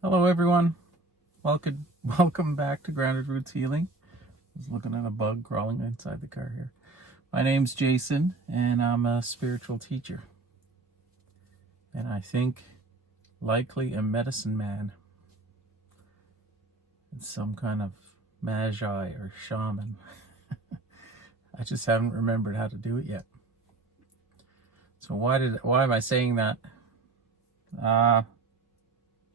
Hello everyone. Welcome back to Grounded Roots Healing. I was looking at a bug crawling inside the car here. My name's Jason and I'm a spiritual teacher. And I think likely a medicine man. It's some kind of magi or shaman. I just haven't remembered how to do it yet. So why am I saying that?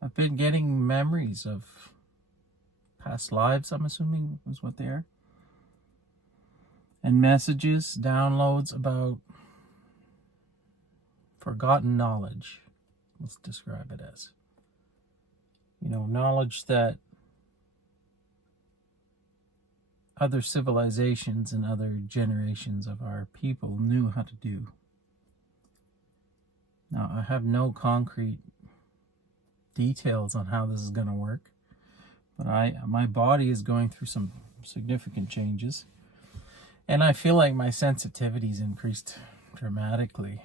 I've been getting memories of past lives, I'm assuming is what they are. And messages, downloads about forgotten knowledge. Let's describe it as. Knowledge that other civilizations and other generations of our people knew how to do. Now, I have no concrete details on how this is going to work, but my body is going through some significant changes, and I feel like my sensitivity's increased dramatically.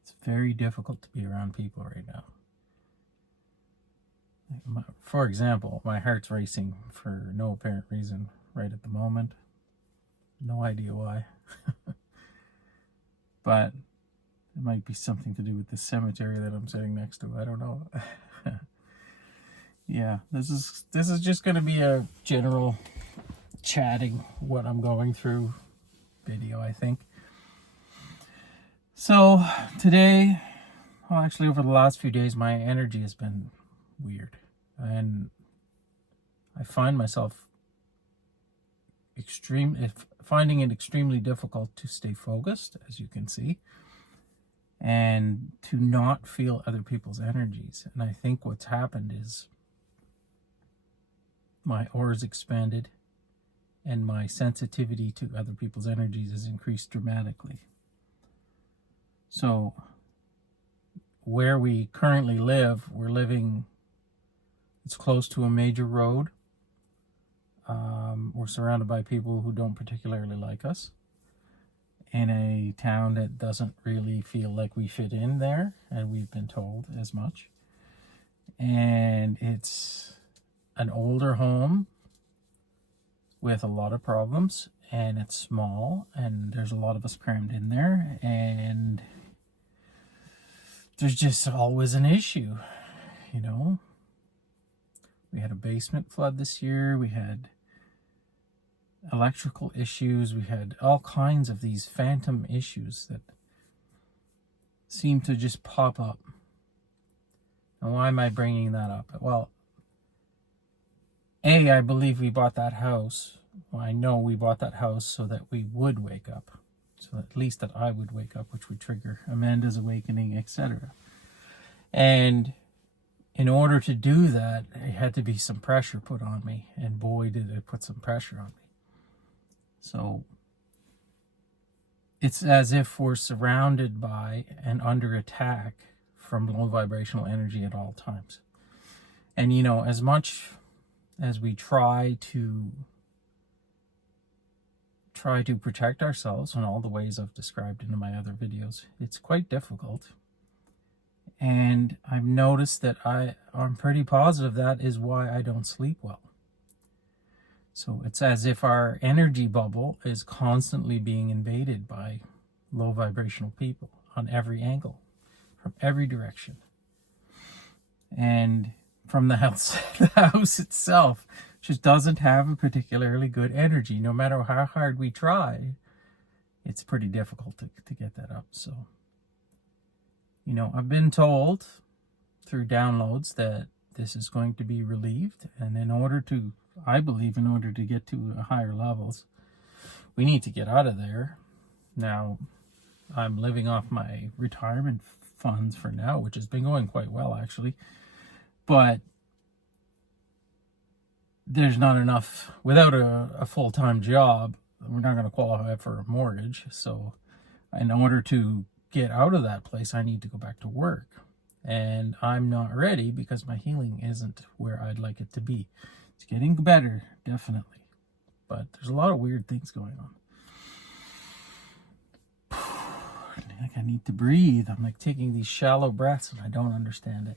It's very difficult to be around people right now. For example, my heart's racing for no apparent reason right at the moment. No idea why. But it might be something to do with the cemetery that I'm sitting next to. I don't know. Yeah, this is just going to be a general chatting what I'm going through video, I think. So today, well, actually over the last few days, my energy has been weird, and I find myself finding it extremely difficult to stay focused, as you can see, and to not feel other people's energies. And I think what's happened is my aura's expanded and my sensitivity to other people's energies has increased dramatically. So where we currently live, it's close to a major road. We're surrounded by people who don't particularly like us, in a town that doesn't really feel like we fit in there, and we've been told as much. And it's an older home with a lot of problems, and it's small, and there's a lot of us crammed in there, and there's just always an issue, We had a basement flood this year, we had electrical issues, we had all kinds of these phantom issues that seem to just pop up. And why am I bringing that up? Well, I believe we bought that house. Well, I know we bought that house so that we would wake up. So at least that I would wake up, which would trigger Amanda's awakening, etc. And in order to do that, there had to be some pressure put on me. And boy, did it put some pressure on me. So it's as if we're surrounded by and under attack from low vibrational energy at all times. And as much as we try to protect ourselves in all the ways I've described in my other videos, it's quite difficult. And I've noticed that I'm pretty positive that is why I don't sleep well. So it's as if our energy bubble is constantly being invaded by low vibrational people on every angle, from every direction. And from the house itself just doesn't have a particularly good energy. No matter how hard we try, it's pretty difficult to get that up. So, I've been told through downloads that this is going to be relieved. And I believe in order to get to higher levels, we need to get out of there. Now, I'm living off my retirement funds for now, which has been going quite well, actually. But there's not enough. Without a full-time job, we're not going to qualify for a mortgage. So in order to get out of that place, I need to go back to work. And I'm not ready because my healing isn't where I'd like it to be. It's getting better, definitely. But there's a lot of weird things going on. Like I need to breathe. I'm like taking these shallow breaths and I don't understand it.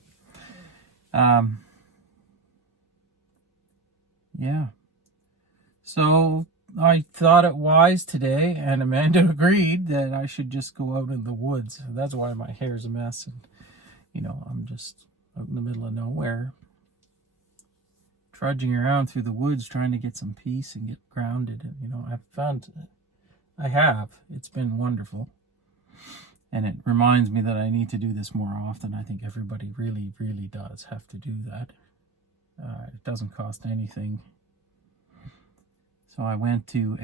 Yeah. So I thought it wise today, and Amanda agreed that I should just go out in the woods. That's why my hair's a mess, and I'm just out in the middle of nowhere, trudging around through the woods trying to get some peace and get grounded. And it's been wonderful, and it reminds me that I need to do this more often. I think everybody really, really does have to do that. It doesn't cost anything. So I went to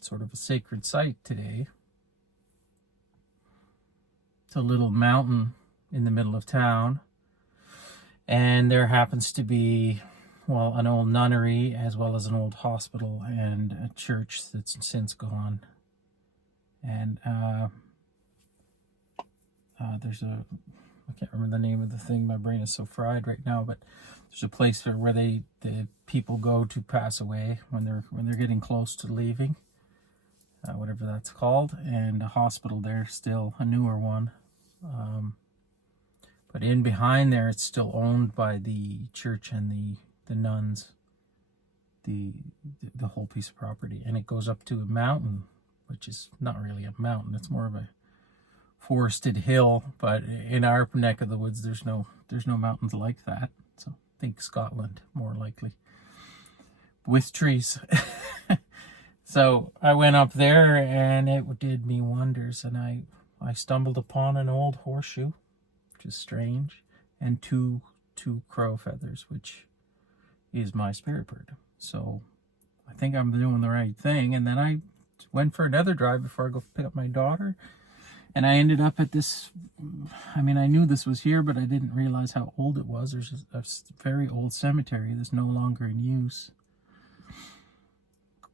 sort of a sacred site today. It's a little mountain in the middle of town, and there happens to be, well, an old nunnery as well as an old hospital and a church that's since gone. And I can't remember the name of the thing. My brain is so fried right now, but there's a place where the people go to pass away when they're getting close to leaving, whatever that's called, and a hospital there, still a newer one. But in behind there, it's still owned by the church and the nuns, the whole piece of property, and it goes up to a mountain, which is not really a mountain. It's more of a forested hill, but in our neck of the woods, there's no mountains like that. So think Scotland, more likely, with trees. So I went up there, and it did me wonders, and I stumbled upon an old horseshoe, which is strange, and two crow feathers, which is my spirit bird. So I think I'm doing the right thing. And then I went for another drive before I go pick up my daughter. And I ended up at this, I knew this was here, but I didn't realize how old it was. There's a very old cemetery that's no longer in use.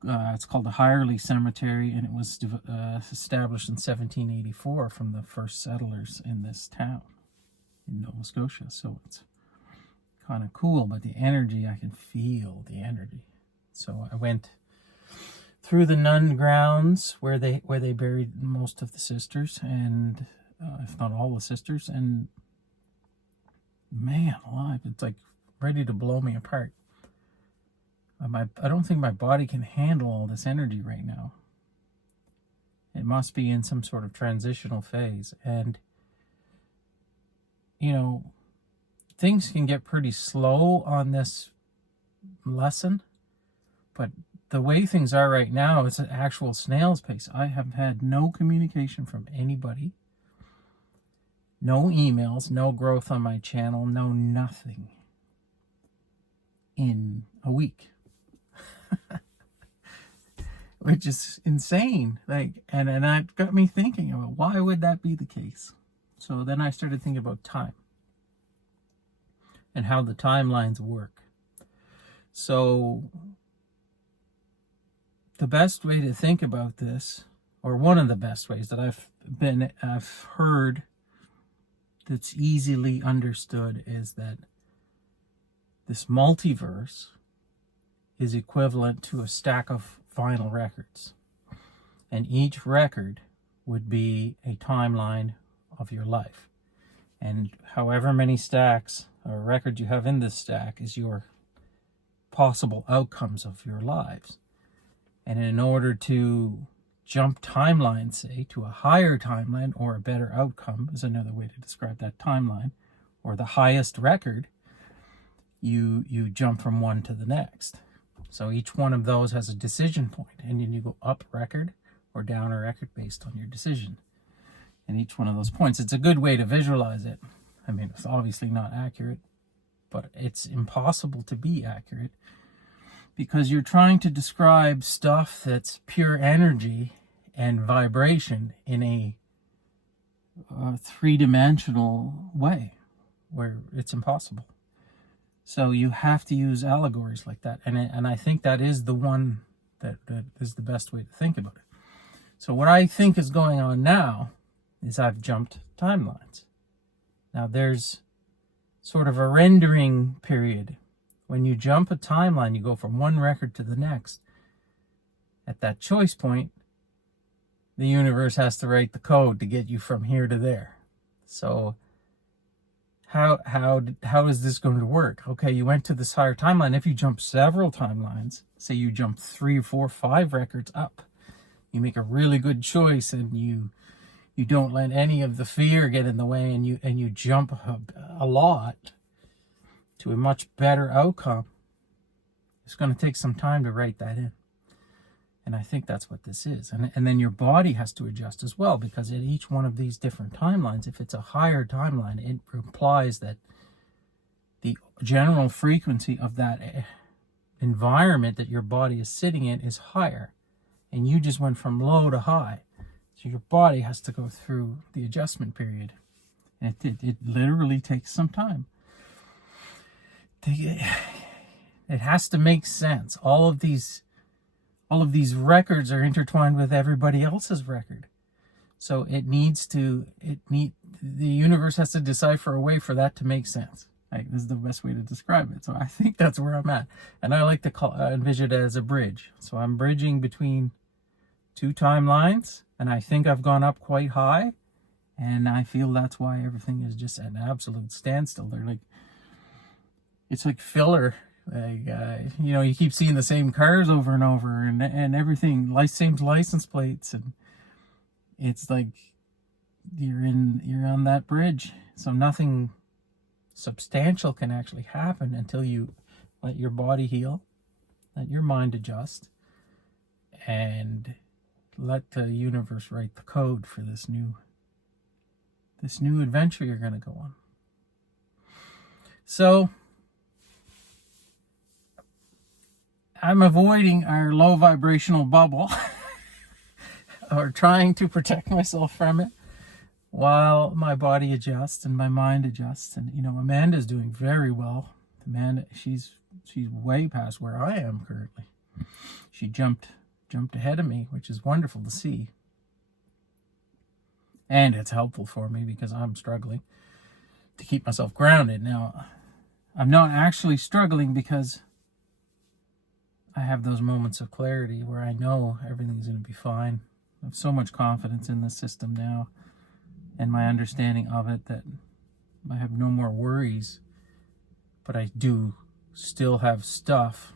It's called the Hirely Cemetery, and it was established in 1784 from the first settlers in this town in Nova Scotia. So it's kind of cool, but the energy, I can feel the energy. So I went through the nun grounds where they buried most of the sisters, and if not all the sisters, and man alive, it's like ready to blow me apart. I don't think my body can handle all this energy right now. It must be in some sort of transitional phase, and things can get pretty slow on this lesson, but the way things are right now, it's an actual snail's pace. I have had no communication from anybody, no emails, no growth on my channel, no nothing in a week, which is insane. And that got me thinking about why would that be the case. So then I started thinking about time and how the timelines work. So the best way to think about this, or one of the best ways that I've heard that's easily understood, is that this multiverse is equivalent to a stack of vinyl records. And each record would be a timeline of your life. And however many stacks or records you have in this stack is your possible outcomes of your lives. And in order to jump timelines, say, to a higher timeline or a better outcome is another way to describe that timeline, or the highest record, you jump from one to the next. So each one of those has a decision point, and then you go up record or down a record based on your decision. And each one of those points, it's a good way to visualize it. It's obviously not accurate, but it's impossible to be accurate, because you're trying to describe stuff that's pure energy and vibration in a three-dimensional way where it's impossible. So you have to use allegories like that. And I think that is the one that is the best way to think about it. So what I think is going on now is I've jumped timelines. Now there's sort of a rendering period. When you jump a timeline, you go from one record to the next. At that choice point, the universe has to write the code to get you from here to there. So how is this going to work? Okay, you went to this higher timeline. If you jump several timelines, say you jump 3, 4, 5 records up, you make a really good choice, and you don't let any of the fear get in the way, and you jump a lot to a much better outcome. It's going to take some time to write that in. And I think that's what this is. And then your body has to adjust as well, because at each one of these different timelines, if it's a higher timeline, it implies that the general frequency of that environment that your body is sitting in is higher. And you just went from low to high. So your body has to go through the adjustment period. And it literally takes some time. It has to make sense. All of these records are intertwined with everybody else's record. So the universe has to decipher a way for that to make sense. Like, this is the best way to describe it. So I think that's where I'm at. And I like to envision it as a bridge. So I'm bridging between 2 timelines, and I think I've gone up quite high. And I feel that's why everything is just at an absolute standstill. It's like filler. You keep seeing the same cars over and over, and everything, same license plates, and it's like you're on that bridge. So nothing substantial can actually happen until you let your body heal, let your mind adjust, and let the universe write the code for this new adventure you're going to go on. So I'm avoiding our low vibrational bubble or trying to protect myself from it while my body adjusts and my mind adjusts. And Amanda's doing very well. Amanda, she's way past where I am currently. She jumped ahead of me, which is wonderful to see. And it's helpful for me because I'm struggling to keep myself grounded. Now, I'm not actually struggling because I have those moments of clarity where I know everything's going to be fine. I have so much confidence in the system now and my understanding of it that I have no more worries, but I do still have stuff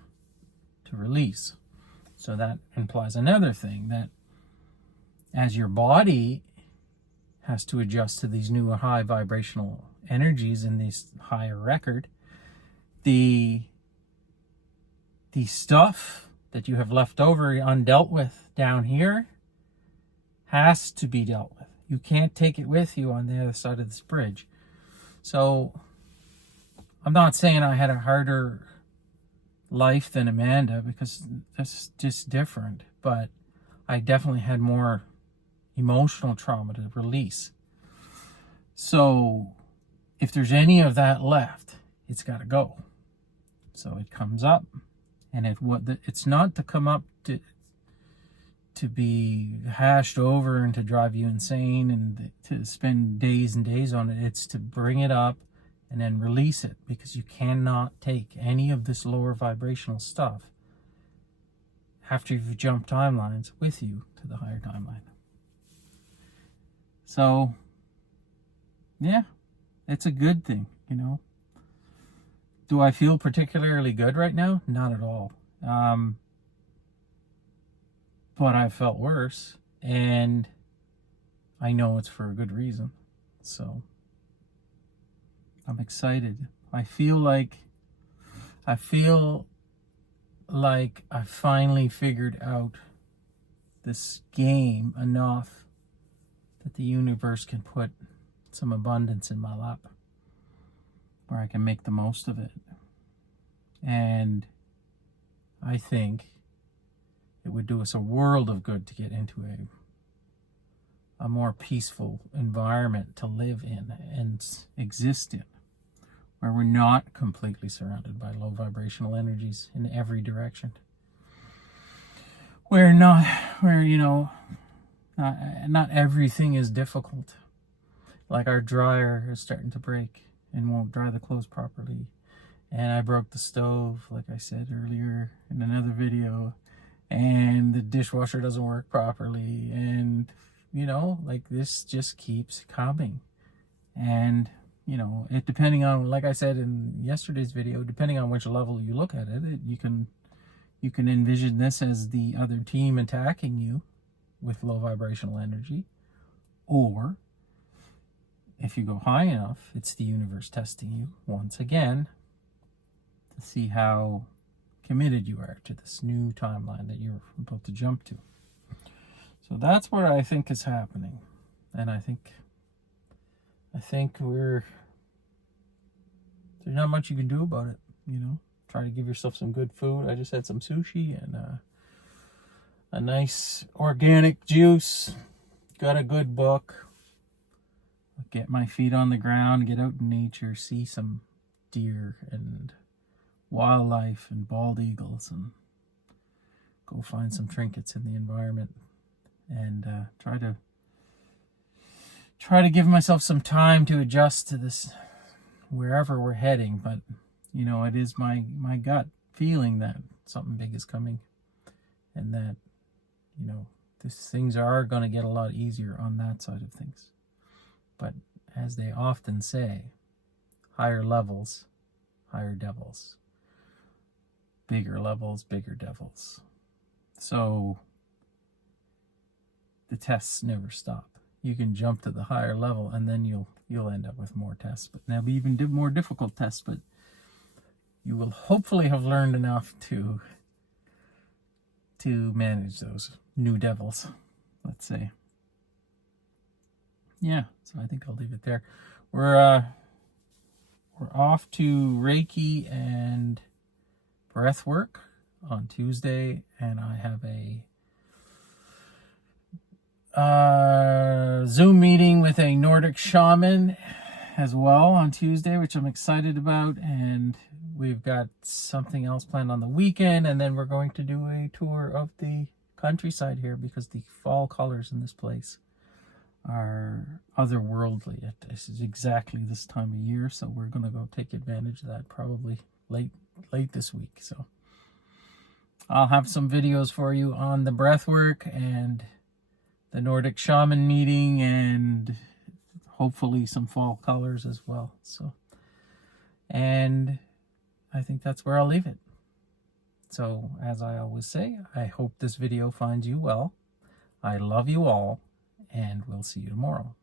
to release. So that implies another thing, that as your body has to adjust to these new high vibrational energies in this higher record, the stuff that you have left over undealt with down here has to be dealt with. You can't take it with you on the other side of this bridge. So I'm not saying I had a harder life than Amanda, because that's just different, but I definitely had more emotional trauma to release. So if there's any of that left, it's got to go. So it comes up. And it's not to come up to be hashed over and to drive you insane and to spend days and days on it. It's to bring it up and then release it, because you cannot take any of this lower vibrational stuff after you've jumped timelines with you to the higher timeline. So, yeah, it's a good thing, Do I feel particularly good right now? Not at all. But I felt worse, and I know it's for a good reason. So I'm excited. I feel like I finally figured out this game enough that the universe can put some abundance in my lap, where I can make the most of it. And I think it would do us a world of good to get into a more peaceful environment to live in and exist in, where we're not completely surrounded by low vibrational energies in every direction. Not everything is difficult. Like our dryer is starting to break and won't dry the clothes properly. And I broke the stove, like I said earlier in another video. And the dishwasher doesn't work properly. And, this just keeps coming. And you know, it depending on, like I said in yesterday's video, depending on which level you look at it, you can envision this as the other team attacking you with low vibrational energy, or if you go high enough, it's the universe testing you once again to see how committed you are to this new timeline that you're about to jump to. So that's what I think is happening. And I think there's not much you can do about it, you know. Try to give yourself some good food. I just had some sushi and a nice organic juice. Got a good book. Get my feet on the ground, get out in nature, see some deer and wildlife and bald eagles, and go find some trinkets in the environment, and try to give myself some time to adjust to this wherever we're heading. But you know, it is my gut feeling that something big is coming, and that, you know, things are going to get a lot easier on that side of things. But as they often say, higher levels, higher devils. Bigger levels, bigger devils. So the tests never stop. You can jump to the higher level, and then you'll end up with more tests. But they'll be even more difficult tests, but you will hopefully have learned enough to manage those new devils, let's say. Yeah, so I think I'll leave it there. We're off to Reiki and breath work on Tuesday, and I have a Zoom meeting with a Nordic shaman as well on Tuesday, which I'm excited about. And we've got something else planned on the weekend, and then we're going to do a tour of the countryside here, because the fall colors in this place are otherworldly. This is exactly this time of year, so we're going to go take advantage of that probably late this week. So I'll have some videos for you on the breathwork and the Nordic shaman meeting, and hopefully some fall colors as well. So, and I think that's where I'll leave it. So, as I always say, I hope this video finds you well. I love you all, and we'll see you tomorrow.